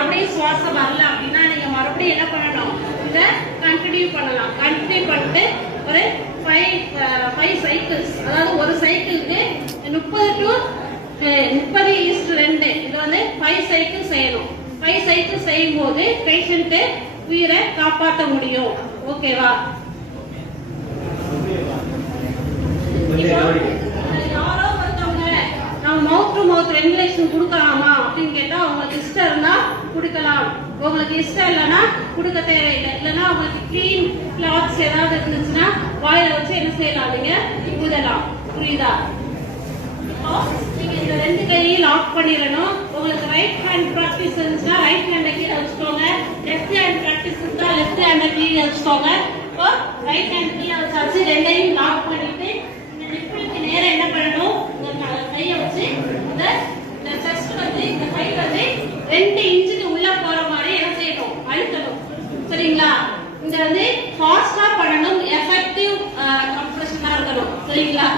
மறுபடியும் சுவாசம் வரல அப்படின்னா நீங்க மறுபடியும் என்ன பண்ணணும், இதை கண்டினியூ பண்ணலாம். கண்டினியூ பண்ணிட்டு ஒரு 5 சைக்கிள்ஸ், அதாவது ஒரு சைக்கிளுக்கு 30 to 30:2 இது வந்து 5 சைக்கிள் செய்யணும். 5 சைக்கிள் செய்யும் போது பேஷண்ட் உயிரை காப்பாற்ற முடியும். ஓகேவா? யாரோ ஒருத்தவங்க நம்ம மவுத் டு மவுத் வென்டிலேஷன் கொடுக்கலாமா அப்படின்னு கேட்டா உங்களுக்கு இஷ்டம் இருந்தா கொடுக்கலாம், உங்களுக்கு இஷ்டம் இல்லைன்னா கொடுக்க தேவையில்லை. இல்லைன்னா உங்களுக்கு கிளீன் கிளாத்ஸ் ஏதாவது இருந்துச்சுன்னா வாயில வச்சு என்ன செய்யலாம், நீங்க ஊதலாம். புரியுதா? நீங்க இந்த 2 கையையும் லாக் பண்ணிடணும். உங்களுக்கு ரைட் ஹேண்ட் பிராக்டிஸ் இருந்துச்சுன்னா ரைட் ஹேண்டை கீழே வச்சுக்கோங்க. லெஃப்ட் ஹேண்ட் பிராக்டிஸ் இருந்தா லெஃப்ட் ஹேண்டை கீழே வச்சுக்கோங்க. இப்போ ரைட் ஹேண்ட் கீழே வச்சாச்சு, 2டையும் லாக் பண்ணிட்டு இந்த நிப்பிளுக்கு நேரம் என்ன பண்ணணும், உங்க கையை வச்சு இந்த செஸ்ட் வந்து இந்த கை வந்து 2 இன்ச்சுக்கு உள்ள போற மாதிரி என்ன செய்யணும், அழுத்தணும். சரிங்களா? இந்த வந்து ஃபாஸ்டா பண்ணணும், எஃபெக்டிவ் கம்ப்ரெஷனா இருக்கணும். சரிங்களா?